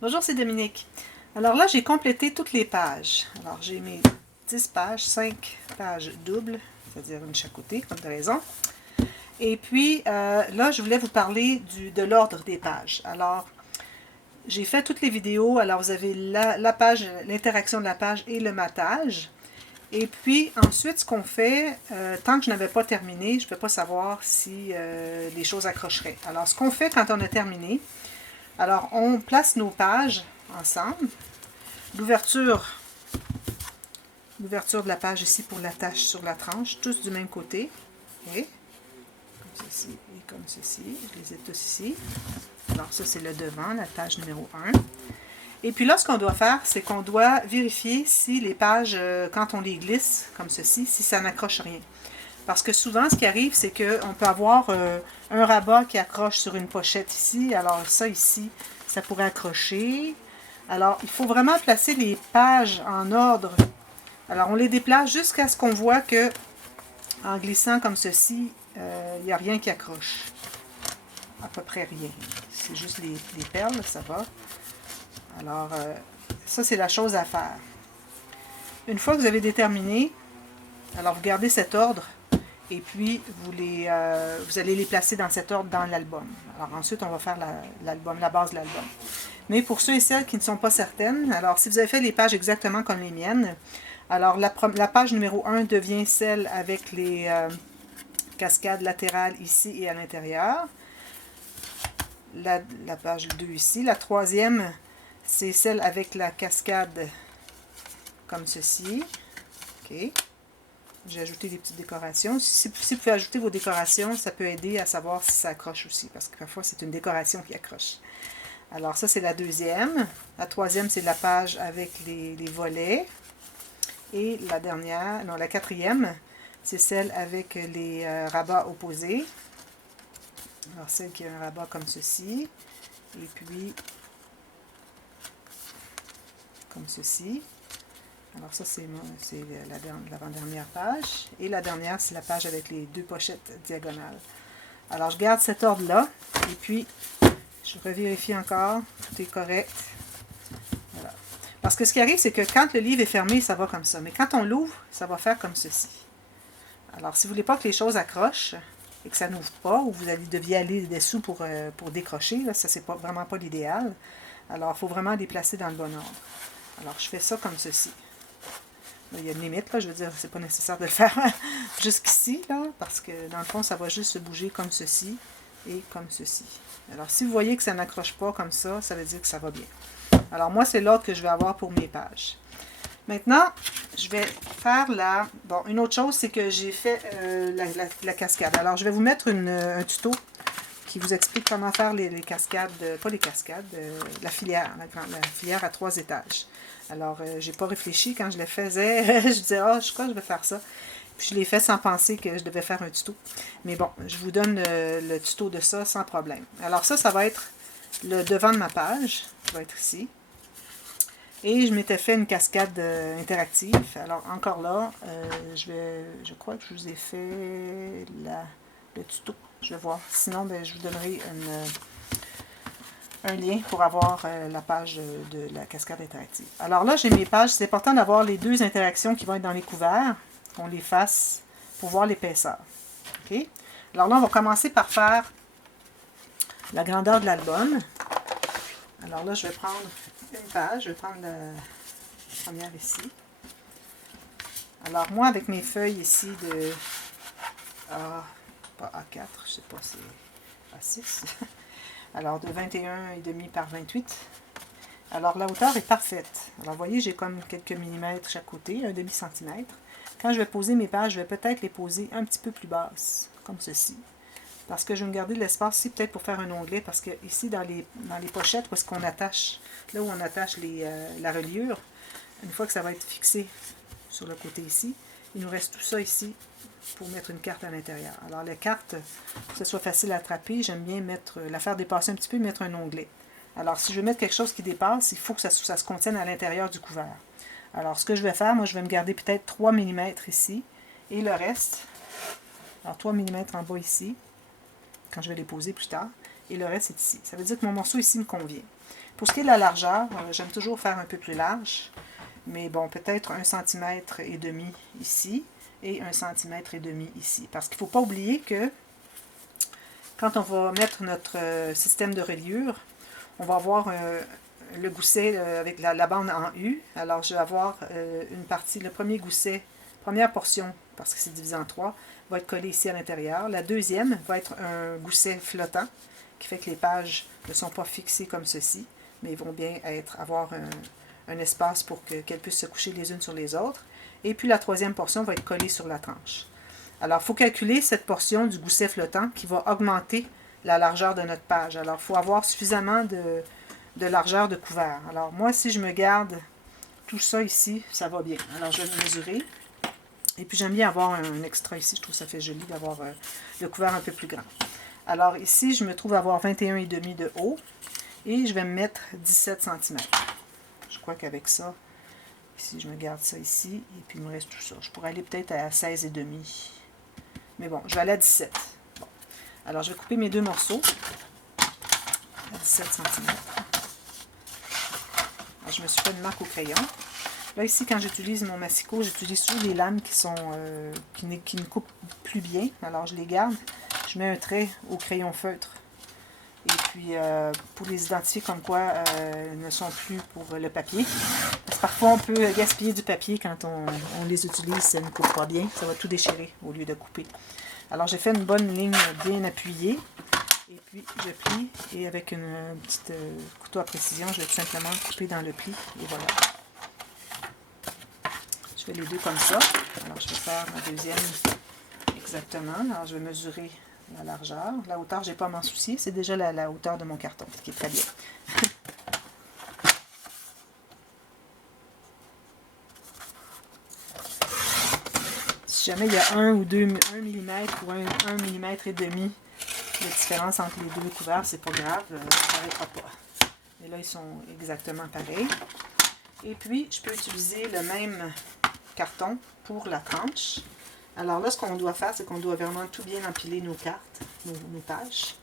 Bonjour, c'est Dominique. Alors là, j'ai complété toutes les pages. Alors, j'ai mes 10 pages, 5 pages doubles, c'est-à-dire une chaque côté, comme de raison. Et puis, là, je voulais vous parler de l'ordre des pages. Alors, j'ai fait toutes les vidéos. Alors, vous avez la page, l'interaction de la page et le matage. Et puis, ensuite, ce qu'on fait, tant que je n'avais pas terminé, je ne peux pas savoir si les choses accrocheraient. Alors, ce qu'on fait quand on a terminé, alors, on place nos pages ensemble. L'ouverture de la page ici pour la tâche sur la tranche, tous du même côté. Et comme ceci et comme ceci. Je les ai tous ici. Alors, ça, c'est le devant, la page numéro 1. Et puis là, ce qu'on doit faire, c'est qu'on doit vérifier si les pages, quand on les glisse, comme ceci, si ça n'accroche rien. Parce que souvent, ce qui arrive, c'est qu'on peut avoir un rabat qui accroche sur une pochette ici. Alors ça, ici, ça pourrait accrocher. Alors, il faut vraiment placer les pages en ordre. Alors, on les déplace jusqu'à ce qu'on voit que, en glissant comme ceci, il n'y a rien qui accroche. À peu près rien. C'est juste les perles, ça va. Alors, ça, c'est la chose à faire. Une fois que vous avez déterminé, alors vous gardez cet ordre et puis vous allez les placer dans cet ordre dans l'album. Alors ensuite, on va faire l'album, la base de l'album. Mais pour ceux et celles qui ne sont pas certaines, alors si vous avez fait les pages exactement comme les miennes, alors la page numéro 1 devient celle avec les cascades latérales ici et à l'intérieur. La page 2 ici. La troisième, c'est celle avec la cascade comme ceci. OK. J'ai ajouté des petites décorations. Si vous pouvez ajouter vos décorations, ça peut aider à savoir si ça accroche aussi, parce que parfois c'est une décoration qui accroche. Alors ça, c'est la deuxième. La troisième, c'est la page avec les volets. Et la dernière, non, la quatrième, c'est celle avec les rabats opposés. Alors celle qui a un rabat comme ceci. Et puis, comme ceci. Alors ça, c'est l'avant-dernière page. Et la dernière, c'est la page avec les deux pochettes diagonales. Alors, je garde cet ordre-là. Et puis, je revérifie encore. Tout est correct. Voilà. Parce que ce qui arrive, c'est que quand le livre est fermé, ça va comme ça. Mais quand on l'ouvre, ça va faire comme ceci. Alors, si vous ne voulez pas que les choses accrochent et que ça n'ouvre pas, ou vous deviez aller dessous pour décrocher, là, ça, c'est vraiment pas l'idéal. Alors, il faut vraiment les placer dans le bon ordre. Alors, je fais ça comme ceci. Il y a une limite, là, je veux dire, c'est pas nécessaire de le faire jusqu'ici, là, parce que dans le fond, ça va juste se bouger comme ceci et comme ceci. Alors, si vous voyez que ça n'accroche pas comme ça veut dire que ça va bien. Alors, moi, c'est l'ordre que je vais avoir pour mes pages. Maintenant, je vais faire Bon, une autre chose, c'est que j'ai fait la cascade. Alors, je vais vous mettre un tuto qui vous explique comment faire les cascades, pas les cascades, la filière, la filière à 3 étages. Alors, j'ai pas réfléchi quand je le faisais. Je disais, je crois que je vais faire ça. Puis je l'ai fait sans penser que je devais faire un tuto. Mais bon, je vous donne le tuto de ça sans problème. Alors ça va être le devant de ma page, qui va être ici. Et je m'étais fait une cascade interactive. Alors encore là, je crois que je vous ai fait le tuto. Je vais voir. Sinon, je vous donnerai un lien pour avoir la page de la cascade interactive. Alors là, j'ai mes pages. C'est important d'avoir les deux interactions qui vont être dans les couverts, qu'on les fasse pour voir l'épaisseur. OK? Alors là, on va commencer par faire la grandeur de l'album. Alors là, je vais prendre une page. Je vais prendre la première ici. Alors moi, avec mes feuilles ici de pas A4, je sais pas, c'est A6. Alors de 21,5 par 28. Alors la hauteur est parfaite. Alors vous voyez, j'ai comme quelques millimètres chaque côté, un demi-centimètre. Quand je vais poser mes pages, je vais peut-être les poser un petit peu plus basses, comme ceci. Parce que je vais me garder de l'espace ici, peut-être pour faire un onglet, parce que ici, dans les pochettes, où est-ce qu'on attache, là où on attache la reliure, une fois que ça va être fixé sur le côté ici, il nous reste tout ça ici pour mettre une carte à l'intérieur. Alors la carte, pour que ce soit facile à attraper, j'aime bien la faire dépasser un petit peu et mettre un onglet. Alors si je veux mettre quelque chose qui dépasse, il faut que ça se contienne à l'intérieur du couvert. Alors ce que je vais faire, moi je vais me garder peut-être 3 mm ici, et le reste, alors 3 mm en bas ici, quand je vais les poser plus tard, et le reste est ici. Ça veut dire que mon morceau ici me convient. Pour ce qui est de la largeur, j'aime toujours faire un peu plus large. Mais bon, peut-être 1,5 cm ici et 1,5 cm ici. Parce qu'il ne faut pas oublier que quand on va mettre notre système de reliure, on va avoir le gousset avec la bande en U. Alors, je vais avoir une partie, le premier gousset, première portion, parce que c'est divisé en 3, va être collé ici à l'intérieur. La deuxième va être un gousset flottant, qui fait que les pages ne sont pas fixées comme ceci, mais vont bien avoir un espace pour qu'elles puissent se coucher les unes sur les autres. Et puis la troisième portion va être collée sur la tranche. Alors, il faut calculer cette portion du gousset flottant qui va augmenter la largeur de notre page. Alors, il faut avoir suffisamment de largeur de couvert. Alors, moi, si je me garde tout ça ici, ça va bien. Alors, je vais me mesurer. Et puis, j'aime bien avoir un extra ici. Je trouve que ça fait joli d'avoir le couvert un peu plus grand. Alors, ici, je me trouve avoir 21,5 de haut. Et je vais me mettre 17 cm. Je crois qu'avec ça, ici, je me garde ça ici. Et puis, il me reste tout ça. Je pourrais aller peut-être à 16,5. Mais bon, je vais aller à 17. Bon. Alors, je vais couper mes deux morceaux à 17 cm. Alors, je me suis fait une marque au crayon. Là, ici, quand j'utilise mon massicot, j'utilise toujours les lames qui ne coupent plus bien. Alors, je les garde. Je mets un trait au crayon feutre. Et puis, pour les identifier comme quoi ne sont plus pour le papier. Parce que parfois, on peut gaspiller du papier quand on les utilise, ça ne coupe pas bien. Ça va tout déchirer au lieu de couper. Alors, j'ai fait une bonne ligne bien appuyée. Et puis, je plie. Et avec un petit couteau à précision, je vais tout simplement couper dans le pli. Et voilà. Je fais les deux comme ça. Alors, je vais faire ma deuxième exactement. Alors, je vais mesurer la largeur. La hauteur, je n'ai pas à m'en soucier. C'est déjà la hauteur de mon carton, ce qui est très bien. Si jamais il y a 1 ou 2 1 mm ou 1 mm et demi de différence entre les deux couverts, c'est pas grave, ça n'arrêtera pas. Mais là, ils sont exactement pareils. Et puis, je peux utiliser le même carton pour la tranche. Alors là, ce qu'on doit faire, c'est qu'on doit vraiment tout bien empiler nos cartes, nos pages.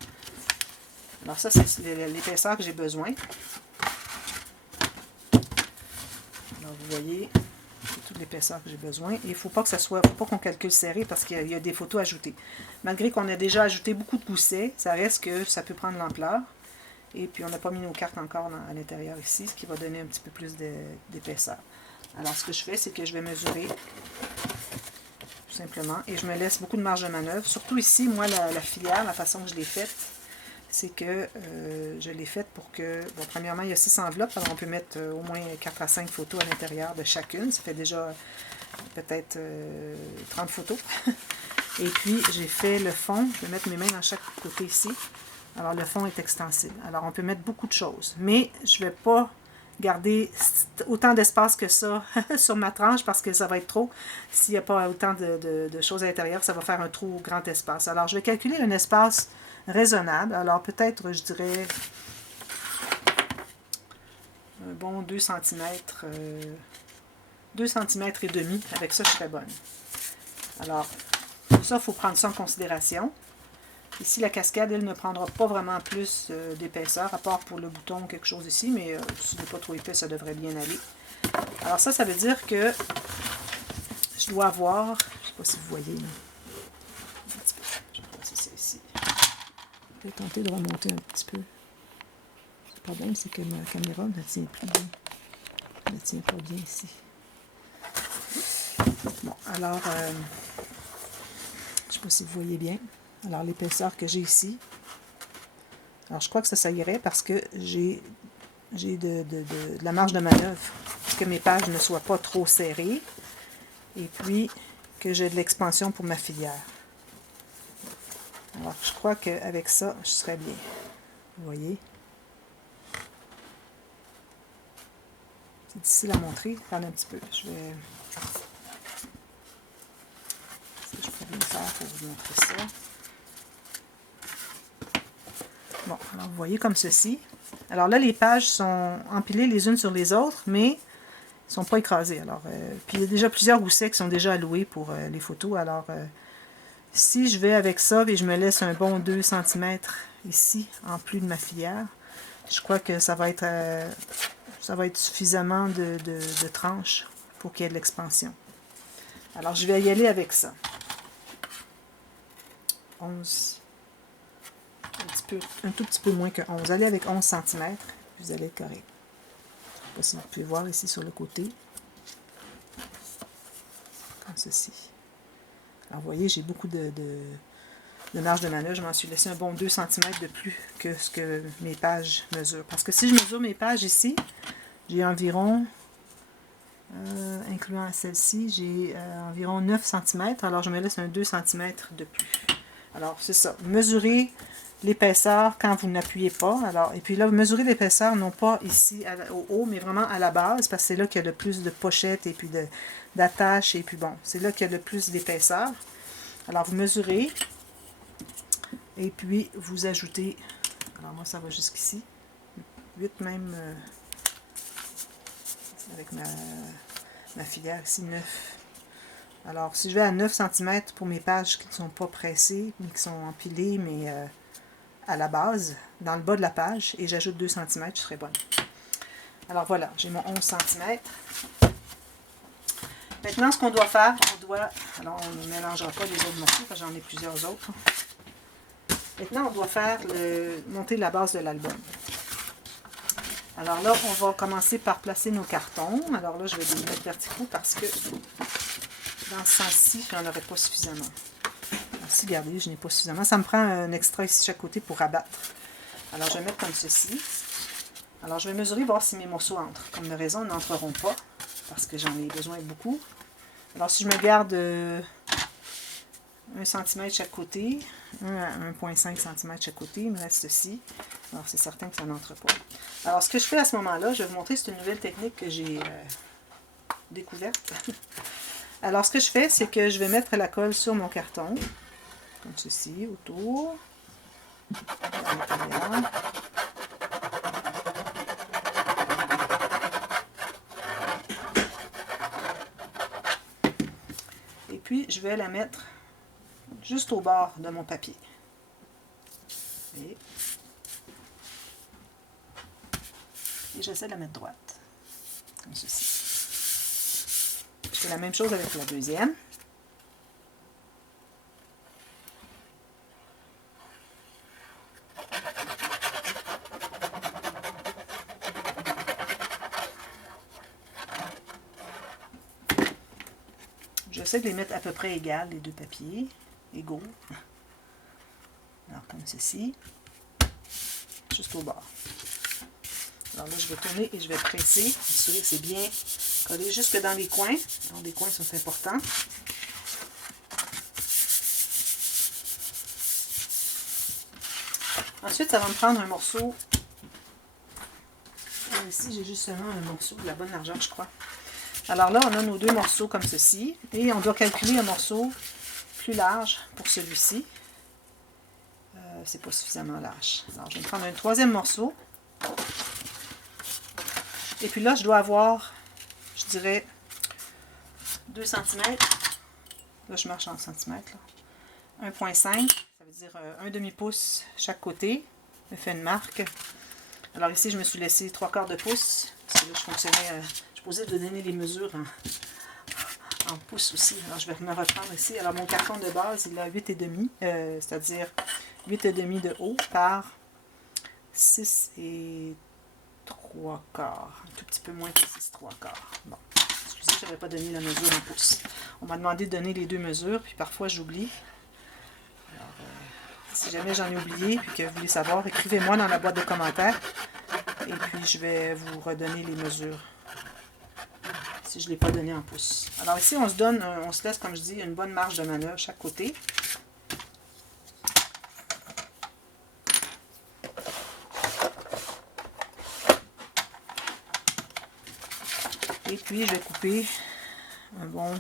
Alors ça, c'est l'épaisseur que j'ai besoin. Alors vous voyez, c'est toute l'épaisseur que j'ai besoin. Et il ne faut pas que ça soit, faut pas qu'on calcule serré parce qu'il y a des photos ajoutées. Malgré qu'on a déjà ajouté beaucoup de goussets, ça reste que ça peut prendre l'ampleur. Et puis on n'a pas mis nos cartes encore à l'intérieur ici, ce qui va donner un petit peu plus d'épaisseur. Alors ce que je fais, c'est que je vais mesurer tout simplement. Et je me laisse beaucoup de marge de manœuvre. Surtout ici, moi, la filière, la façon que je l'ai faite, c'est que je l'ai faite pour que... Bon, premièrement, il y a 6 enveloppes, alors on peut mettre au moins 4 à 5 photos à l'intérieur de chacune. Ça fait déjà peut-être 30 photos. Et puis, j'ai fait le fond. Je vais mettre mes mains dans chaque côté ici. Alors, le fond est extensible. Alors, on peut mettre beaucoup de choses. Mais je ne vais pas garder autant d'espace que ça sur ma tranche parce que ça va être trop. S'il n'y a pas autant de choses à l'intérieur, ça va faire un trop grand espace. Alors, je vais calculer un espace raisonnable. Alors, peut-être, je dirais, un bon 2 cm. 2 cm et demi. Avec ça, je serais bonne. Alors, pour ça, il faut prendre ça en considération. Ici, la cascade, elle ne prendra pas vraiment plus d'épaisseur, à part pour le bouton ou quelque chose ici, mais si ce n'est pas trop épais, ça devrait bien aller. Alors ça veut dire que je dois avoir, je ne sais pas si vous voyez, là, un petit peu, je vais passer ça ici. Je vais tenter de remonter un petit peu. Le problème, c'est que ma caméra ne tient plus bien. Elle ne tient pas bien ici. Bon, alors, je ne sais pas si vous voyez bien. Alors, l'épaisseur que j'ai ici, alors je crois que ça irait parce que j'ai de la marge de manœuvre, que mes pages ne soient pas trop serrées, et puis que j'ai de l'expansion pour ma filière. Alors, je crois qu'avec ça, je serais bien. Vous voyez? C'est difficile à montrer. Attendez un petit peu. Je vais... Si je peux bien faire pour vous montrer ça. Bon, alors vous voyez comme ceci. Alors là, les pages sont empilées les unes sur les autres, mais ne sont pas écrasées. Alors, puis il y a déjà plusieurs goussets qui sont déjà alloués pour les photos. Alors, si je vais avec ça et je me laisse un bon 2 cm ici, en plus de ma filière, Je crois que ça va être suffisamment de tranches pour qu'il y ait de l'expansion. Alors, je vais y aller avec ça. 11. Un tout petit peu moins que 11. Allez avec 11 cm. Vous allez être correct. Je ne sais pas si vous pouvez voir ici sur le côté. Comme ceci. Alors, vous voyez, j'ai beaucoup de marge de manœuvre. Je m'en suis laissé un bon 2 cm de plus que ce que mes pages mesurent. Parce que si je mesure mes pages ici, j'ai environ, incluant celle-ci, j'ai environ 9 cm. Alors, je me laisse un 2 cm de plus. Alors, c'est ça. Mesurez l'épaisseur quand vous n'appuyez pas. Alors, et puis là, mesurez l'épaisseur, non pas ici au haut, mais vraiment à la base, parce que c'est là qu'il y a le plus de pochettes et puis d'attaches. Et puis bon, c'est là qu'il y a le plus d'épaisseur. Alors, vous mesurez. Et puis, vous ajoutez, alors moi, ça va jusqu'ici, 8 même, avec ma filière ici, 9. Alors, si je vais à 9 cm pour mes pages qui ne sont pas pressées, mais qui sont empilées, mais à la base, dans le bas de la page, et j'ajoute 2 cm, je serai bonne. Alors voilà, j'ai mon 11 cm. Maintenant, ce qu'on doit faire, alors on ne mélangera pas les autres morceaux, parce que j'en ai plusieurs autres. Maintenant, on doit monter la base de l'album. Alors là, on va commencer par placer nos cartons. Alors là, je vais les mettre verticaux parce que dans ce sens-ci, je n'en aurai pas suffisamment. Ici, regardez, je n'ai pas suffisamment. Ça me prend un extra ici de chaque côté pour abattre. Alors, je vais mettre comme ceci. Alors, je vais mesurer, voir si mes morceaux entrent. Comme de raison, ils n'entreront pas parce que j'en ai besoin beaucoup. Alors, si je me garde 1 cm chaque côté, 1,5 cm chaque côté, il me reste ceci. Alors, c'est certain que ça n'entre pas. Alors, ce que je fais à ce moment-là, je vais vous montrer, c'est une nouvelle technique que j'ai découverte. Alors, ce que je fais, c'est que je vais mettre la colle sur mon carton, comme ceci, autour, à l'intérieur. Et puis, je vais la mettre juste au bord de mon papier. Et j'essaie de la mettre droite, comme ceci. Je fais la même chose avec la deuxième. J'essaie de les mettre à peu près égales, les deux papiers, égaux. Alors, comme ceci, juste au bord. Alors là, je vais tourner et je vais presser, assurer que c'est bien collé jusque dans les coins. Alors, les coins sont importants. Ensuite, ça va me prendre un morceau. Ici, j'ai justement un morceau de la bonne largeur, je crois. Alors là, on a nos deux morceaux comme ceci. Et on doit calculer un morceau plus large pour celui-ci. C'est pas suffisamment large. Alors, je vais prendre un troisième morceau. Et puis là, je dois avoir, je dirais, 2 cm. Là, je marche en centimètres. 1,5. Ça veut dire un demi-pouce chaque côté. Je fais une marque. Alors ici, je me suis laissé 3/4 de pouce. Parce que là, je fonctionnais, je posais de donner les mesures en pouces aussi. Alors, je vais me reprendre ici. Alors, mon carton de base, il a 8,5. C'est-à-dire 8,5 de haut par 6 et 3/4. Un tout petit peu moins que 6 3/4. Bon, excusez, je n'avais pas donné la mesure en pouces. On m'a demandé de donner les deux mesures, puis parfois j'oublie. Alors, si jamais j'en ai oublié, puis que vous voulez savoir, écrivez-moi dans la boîte de commentaires. Et puis je vais vous redonner les mesures. Si je ne l'ai pas donné en pouces. Alors ici, on se laisse, comme je dis, une bonne marge de manœuvre chaque côté. Et puis, je vais couper un bon,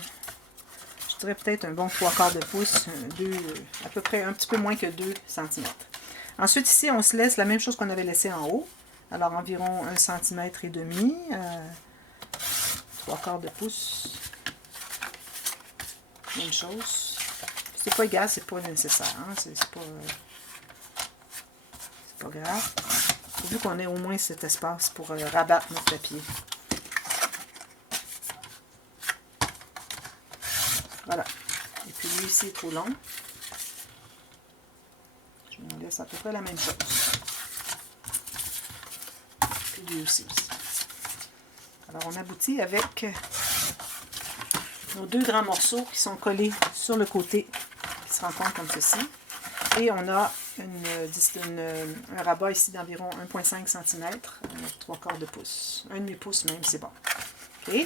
je dirais peut-être un bon 3/4 de pouce, à peu près un petit peu moins que 2 cm. Ensuite, ici, on se laisse la même chose qu'on avait laissé en haut. Alors, environ 1,5 cm, 3/4 de pouce. Même chose. C'est pas égal, c'est pas nécessaire. Hein? C'est pas grave. pourvu qu'on ait au moins cet espace pour rabattre notre papier. Voilà. Et puis lui ici est trop long. Je me laisse à peu près la même chose. Puis lui aussi. Alors on aboutit avec nos deux grands morceaux qui sont collés sur le côté, qui se rencontrent comme ceci. Et on a un rabat ici d'environ 1,5 cm, 3/4 de pouce. 1,5 pouce même, c'est bon. OK?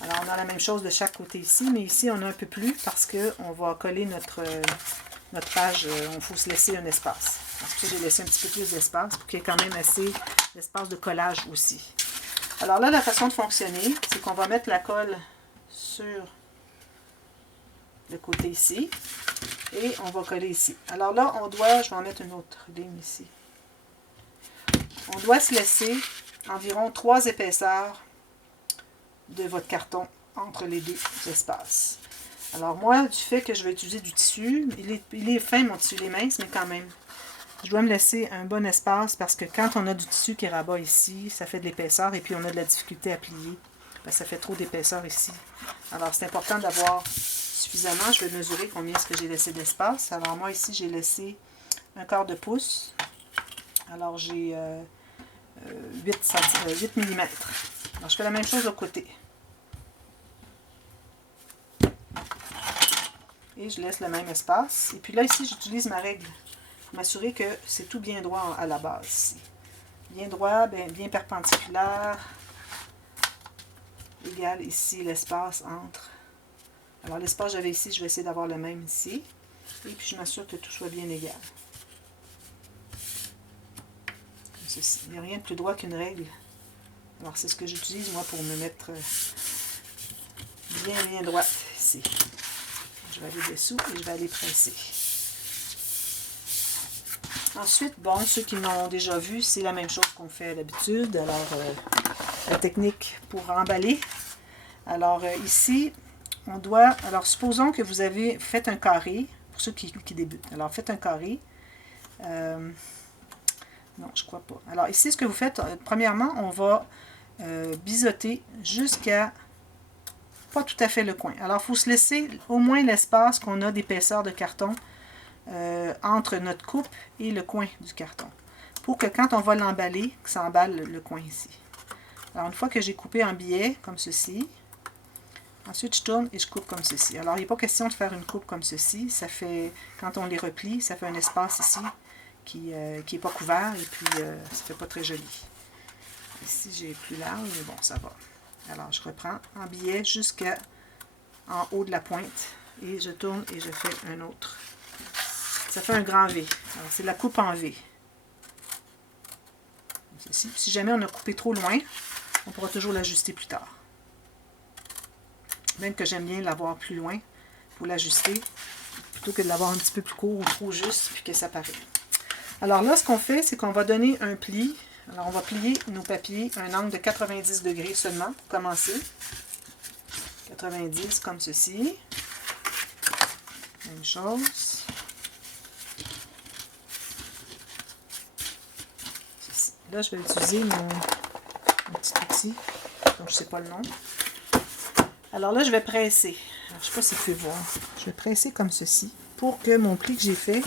Alors, on a la même chose de chaque côté ici, mais ici, on a un peu plus parce qu'on va coller notre page. Il faut se laisser un espace. Parce que j'ai laissé un petit peu plus d'espace pour qu'il y ait quand même assez d'espace de collage aussi. Alors là, la façon de fonctionner, c'est qu'on va mettre la colle sur le côté ici. Et on va coller ici. Alors là, je vais en mettre une autre ligne ici. On doit se laisser environ 3 épaisseurs de votre carton entre les deux espaces. Alors moi, du fait que je vais utiliser du tissu, il est fin mon tissu, il est mince, mais quand même. Je dois me laisser un bon espace parce que quand on a du tissu qui rabat ici, ça fait de l'épaisseur et puis on a de la difficulté à plier. Parce que ça fait trop d'épaisseur ici. Alors c'est important d'avoir suffisamment. Je vais mesurer combien est-ce que j'ai laissé d'espace. Alors moi ici, j'ai laissé 1/4 de pouce. Alors j'ai 8 mm. Alors je fais la même chose de l'autre côté. Et je laisse le même espace. Et puis là ici, j'utilise ma règle pour m'assurer que c'est tout bien droit à la base ici. Bien droit, bien perpendiculaire. Égal ici l'espace entre. Alors l'espace que j'avais ici, je vais essayer d'avoir le même ici. Et puis je m'assure que tout soit bien égal. Comme ceci. Il n'y a rien de plus droit qu'une règle. Alors c'est ce que j'utilise moi pour me mettre bien droit ici. Je vais aller dessous et je vais aller presser. Ensuite, bon, ceux qui l'ont déjà vu, c'est la même chose qu'on fait d'habitude. Alors, la technique pour emballer. Alors, ici, on doit... Alors, supposons que vous avez fait un carré, pour ceux qui débutent. Alors, faites un carré. Non, je crois pas. Alors, ici, ce que vous faites, premièrement, on va biseauter jusqu'à pas tout à fait le coin. Alors, il faut se laisser au moins l'espace qu'on a d'épaisseur de carton entre notre coupe et le coin du carton. Pour que quand on va l'emballer, que ça emballe le coin ici. Alors, une fois que j'ai coupé en billets, comme ceci, ensuite je tourne et je coupe comme ceci. Alors, il n'est pas question de faire une coupe comme ceci. Ça fait, quand on les replie, ça fait un espace ici qui n'est pas couvert et puis ça fait pas très joli. Ici, j'ai plus large, mais bon, ça va. Alors, je reprends en billet jusqu'en haut de la pointe et je tourne et je fais un autre. Ça fait un grand V. Alors, c'est la coupe en V. Ceci. Si jamais on a coupé trop loin, on pourra toujours l'ajuster plus tard. Même que j'aime bien l'avoir plus loin pour l'ajuster, plutôt que de l'avoir un petit peu plus court ou trop juste, puis que ça paraît. Alors là, ce qu'on fait, c'est qu'on va donner un pli. Alors, on va plier nos papiers à un angle de 90 degrés seulement, pour commencer. 90, comme ceci. Même chose. Ceci. Là, je vais utiliser mon petit outil, dont je ne sais pas le nom. Alors là, je vais presser. Alors, je ne sais pas si vous pouvez voir. Je vais presser comme ceci, pour que mon pli que j'ai fait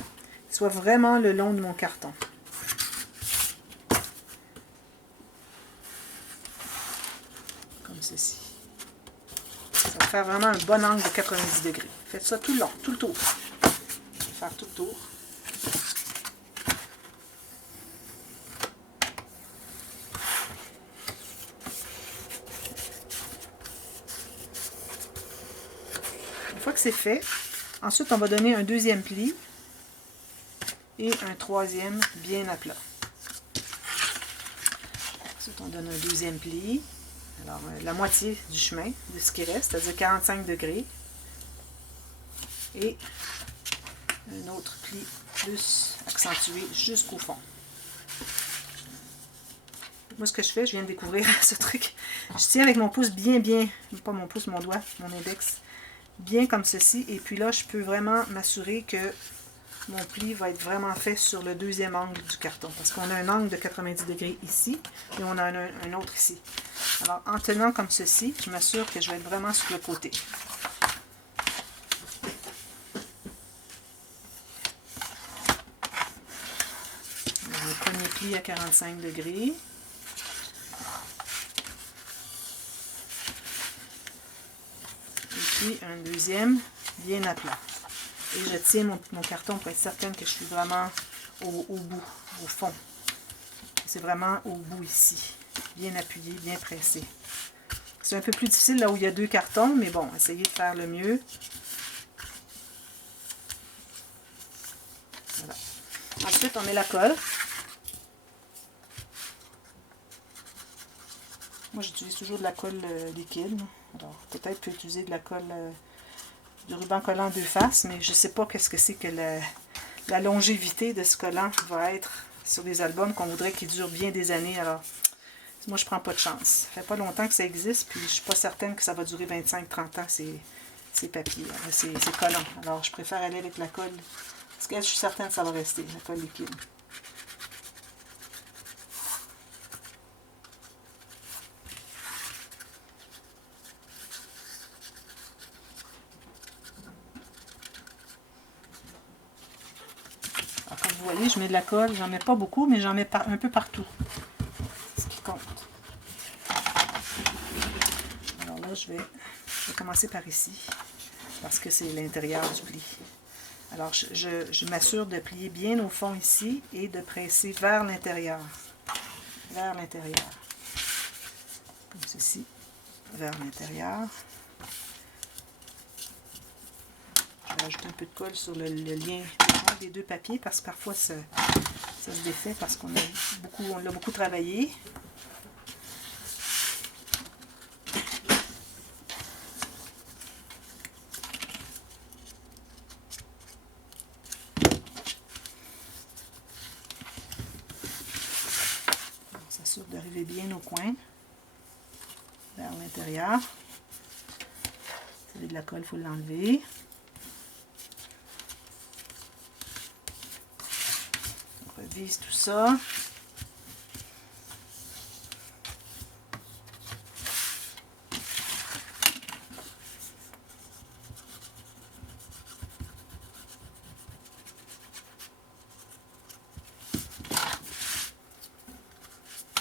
soit vraiment le long de mon carton. Comme ceci. Ça va faire vraiment un bon angle de 90 degrés. Faites ça tout le long, tout le tour. Je vais faire tout le tour. Une fois que c'est fait, ensuite on va donner un deuxième pli et un troisième bien à plat. Ensuite on donne un deuxième pli. Alors, la moitié du chemin de ce qui reste, c'est-à-dire 45 degrés. Et un autre pli plus accentué jusqu'au fond. Moi, ce que je fais, je viens de découvrir ce truc. Je tiens avec mon pouce bien, pas mon pouce, mon doigt, mon index, bien comme ceci. Et puis là, je peux vraiment m'assurer que mon pli va être vraiment fait sur le deuxième angle du carton. Parce qu'on a un angle de 90 degrés ici et on a un autre ici. Alors, en tenant comme ceci, je m'assure que je vais être vraiment sur le côté. Le premier pli à 45 degrés. Et puis un deuxième bien à plat. Et je tiens mon carton pour être certaine que je suis vraiment au bout, au fond. C'est vraiment au bout ici. Bien appuyé, bien pressé. C'est un peu plus difficile là où il y a deux cartons, mais bon, essayez de faire le mieux. Voilà. Ensuite, on met la colle. Moi, j'utilise toujours de la colle liquide. Alors, peut-être peut utiliser de la colle, du ruban collant deux faces, mais je ne sais pas qu'est-ce que c'est que la longévité de ce collant va être sur des albums qu'on voudrait qu'ils durent bien des années. Alors, moi, je prends pas de chance. Ça fait pas longtemps que ça existe, puis je suis pas certaine que ça va durer 25-30 ans, ces papiers, ces collants. Alors, je préfère aller avec la colle, parce que je suis certaine que ça va rester, la colle liquide. Alors, comme vous voyez, je mets de la colle, j'en mets pas beaucoup, mais j'en mets un peu partout. Ce qui compte. Alors là, je vais commencer par ici, parce que c'est l'intérieur du pli. Alors, je m'assure de plier bien au fond ici et de presser vers l'intérieur. Vers l'intérieur. Comme ceci. Vers l'intérieur. Je vais ajouter un peu de colle sur le lien des deux papiers parce que parfois ça se défait parce qu'on l'a beaucoup travaillé. On s'assure d'arriver bien au coin, vers l'intérieur. Si vous avez de la colle, il faut l'enlever. On revise tout ça.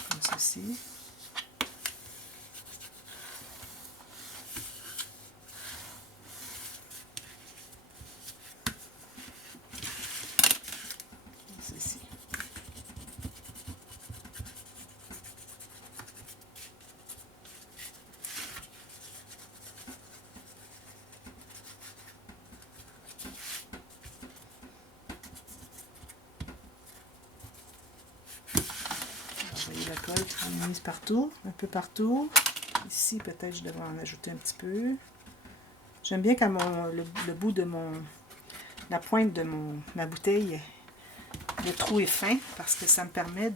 Comme ceci. Vous voyez la colle qui est mise partout, un peu partout. Ici, peut-être je devrais en ajouter un petit peu. J'aime bien quand le bout de la pointe de ma bouteille, le trou est fin, parce que ça me permet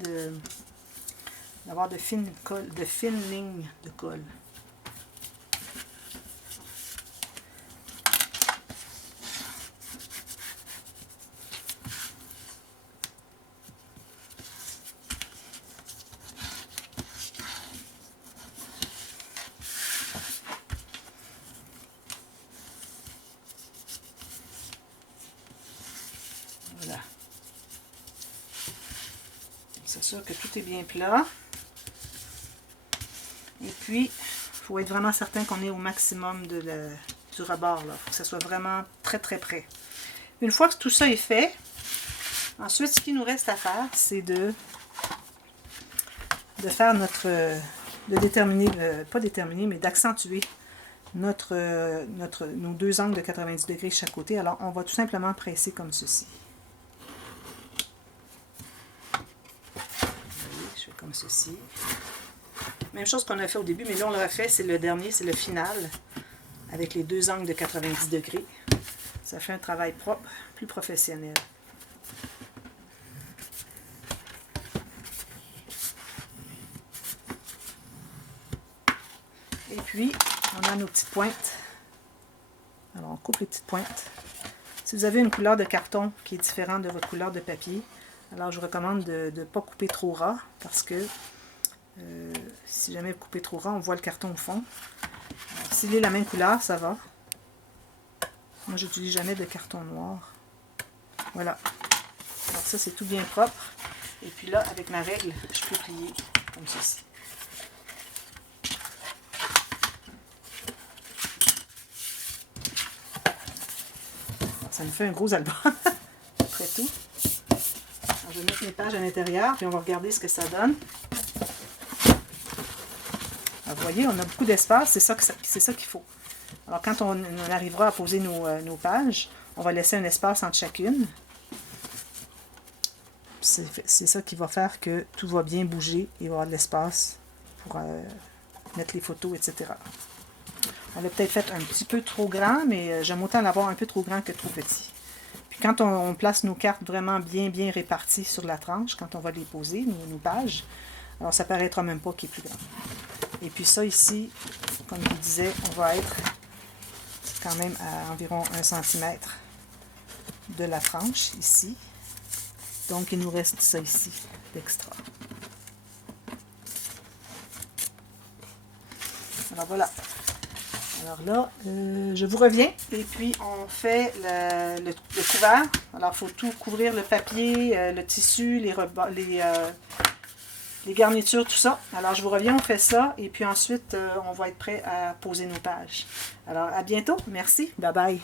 d'avoir de fines lignes de colle. Voilà. On s'assure que tout est bien plat. Et puis, il faut être vraiment certain qu'on est au maximum du rebord. Il faut que ça soit vraiment très très près. Une fois que tout ça est fait, ensuite, ce qu'il nous reste à faire, c'est de faire de déterminer, pas déterminer, mais d'accentuer nos deux angles de 90 degrés de chaque côté. Alors, on va tout simplement presser comme ceci. Vous voyez, je fais comme ceci. Même chose qu'on a fait au début, mais là, on l'a fait, c'est le dernier, c'est le final, avec les deux angles de 90 degrés. Ça fait un travail propre, plus professionnel. Et puis, on a nos petites pointes. Alors, on coupe les petites pointes. Si vous avez une couleur de carton qui est différente de votre couleur de papier, alors je vous recommande de ne pas couper trop ras, parce que si jamais vous coupez trop ras, on voit le carton au fond. S'il est la même couleur, ça va. Moi, j'utilise jamais de carton noir. Voilà. Alors ça, c'est tout bien propre. Et puis là, avec ma règle, je peux plier comme ceci. Alors, ça me fait un gros album. Après tout. Alors, je vais mettre mes pages à l'intérieur, puis on va regarder ce que ça donne. Alors, vous voyez, on a beaucoup d'espace, c'est ça qu'il faut. Alors, quand on arrivera à poser nos pages, on va laisser un espace entre chacune. C'est ça qui va faire que tout va bien bouger et il va y avoir de l'espace pour mettre les photos, etc. On l'a peut-être fait un petit peu trop grand, mais j'aime autant l'avoir un peu trop grand que trop petit. Puis quand on place nos cartes vraiment bien réparties sur la tranche, quand on va les poser, nos pages, alors ça paraîtra même pas qu'il est plus grand. Et puis ça ici, comme je vous disais, on va être quand même à environ 1 cm de la tranche ici. Donc il nous reste ça ici, d'extra. Alors voilà. Alors là, je vous reviens et puis on fait le couvert. Alors il faut tout couvrir, le papier, le tissu, les garnitures, tout ça. Alors je vous reviens, on fait ça et puis ensuite on va être prêt à poser nos pages. Alors à bientôt, merci, bye bye.